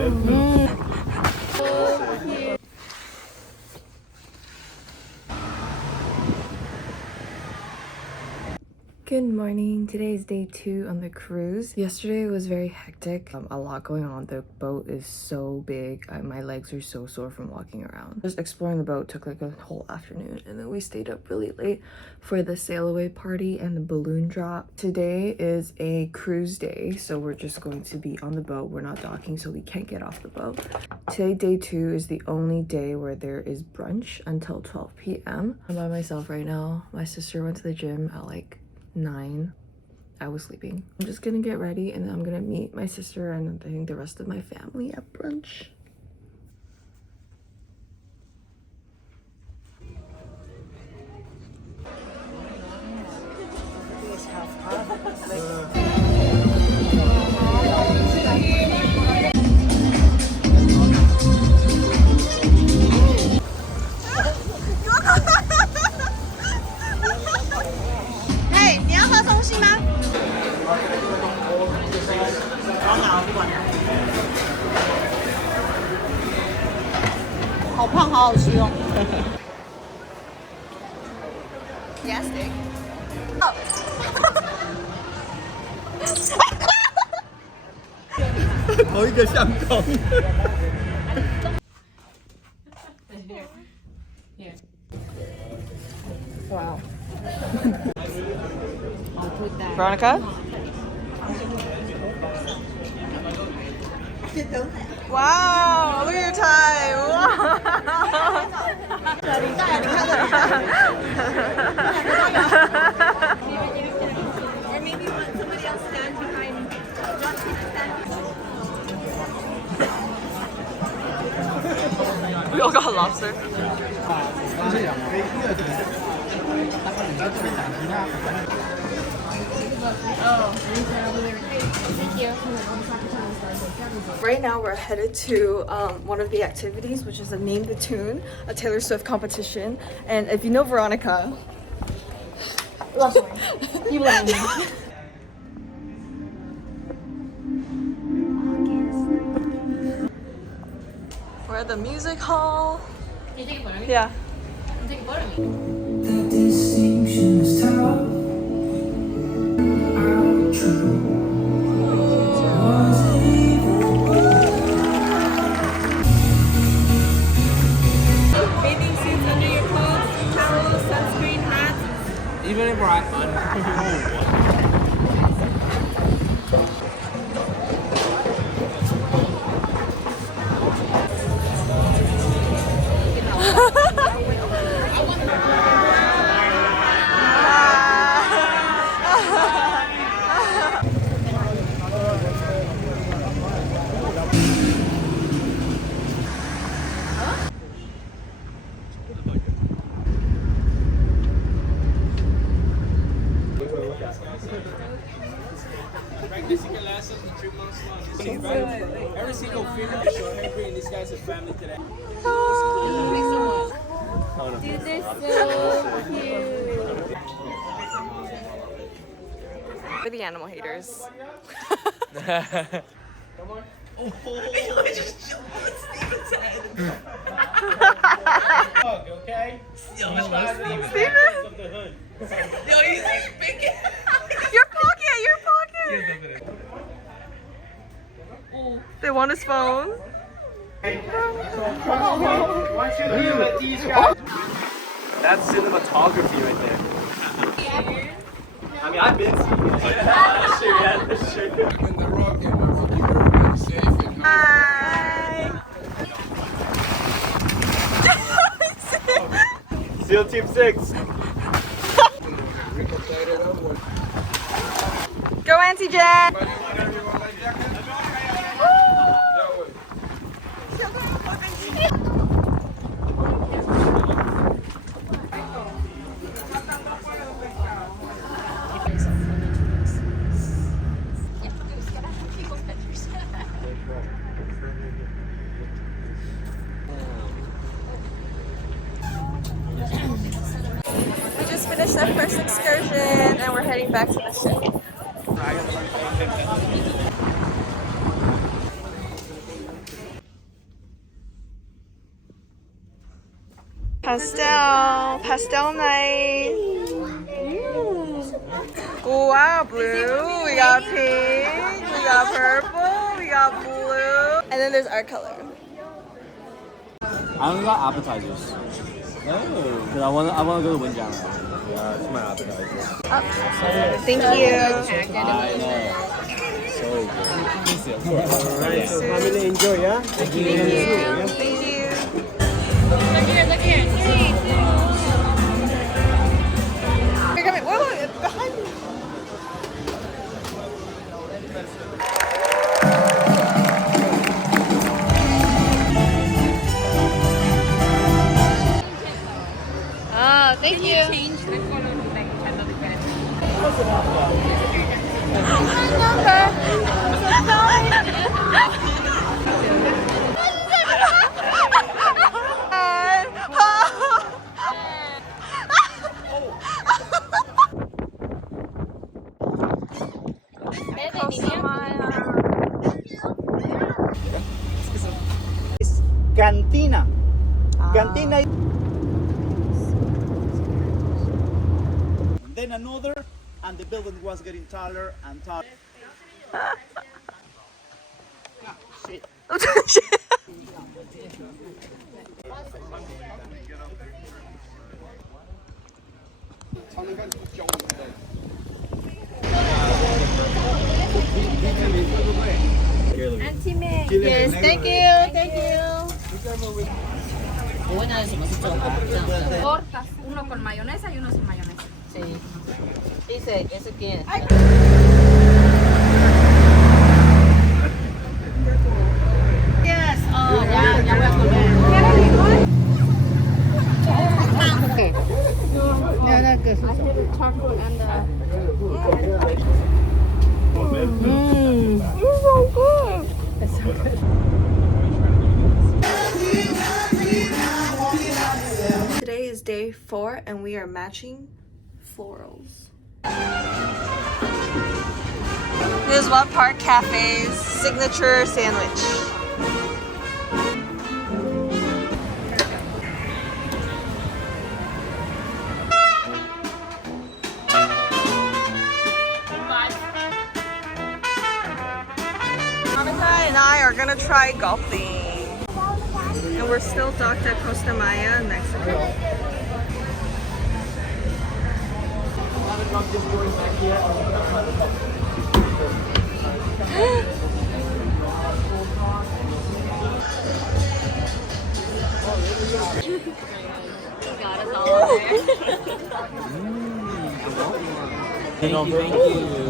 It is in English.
Good morning. Today is day 2 on the cruise. Yesterday was very hectic. A lot going on. The boat is so big. My legs are so sore from walking around. Just exploring the boat took like a whole afternoon, and then we stayed up really late for the sail away party and the balloon drop. Today is a cruise day, so we're just going to be on the boat. We're not docking, so we can't get off the boat. Today, day 2, is the only day where there is brunch until 12 p.m. I'm by myself right now. My sister went to the gym at like 9. I was sleeping. I'm just gonna get ready and then I'm gonna meet my sister and I think the rest of my family at brunch. Plastic. Oh. Wow. I'll put that. Veronica? Wow, look at your tie. Or maybe want somebody else stand behind. We all got lobster. Thank you. Right now we're headed to one of the activities, which is a Name the Tune, a Taylor Swift competition. And if you know Veronica, You let me. we're at the music hall. Can you take a photo of me? Yeah. Can you take a photo of me? The distinction is tough. Our truth was even Bathing suits under your clothes, towels, sunscreen, hats. Even if we're on practicing a lesson in 3 months long. Every single female show her bringing these guys a family today. Dude, they're so cute. We're the animal haters. Come on. I just jumped on Steven's head. Okay? Yo, Steven. Yo, he's like big. Your pocket! They want his phone. That's cinematography right there. I mean, I've been seeing it. That's true. When the rock and we're safe and Hi! SEAL Team 6. Go Auntie Jen! We just finished our first excursion and we're heading back to the ship. Pastel night. Oh wow, blue. We got pink. We got purple. We got blue. And then there's our color. I only got appetizers. Oh. Because I wanna go to Windjammer. Yeah, it's my appetizer. Thank you. I know. So good. Alright, so family enjoy, yeah? Thank you. Look here, look here. 3, 2. You're coming. Whoa, it's behind me. Oh, thank you. Change the color like echando diferente. Cantina. Cantina. Then another, and the building was getting taller and taller. Shit. Yes, thank you, thank you. Tortas, uno con mayonesa y uno sin mayonesa. Sí. Dice, ¿ese quién? Yes, oh, ya voy a comer. Today is day 4 and we are matching florals. This is What Park Cafe's signature sandwich. Monica and I are gonna try golfing. And we're still docked at Costa Maya in Mexico. Thank you.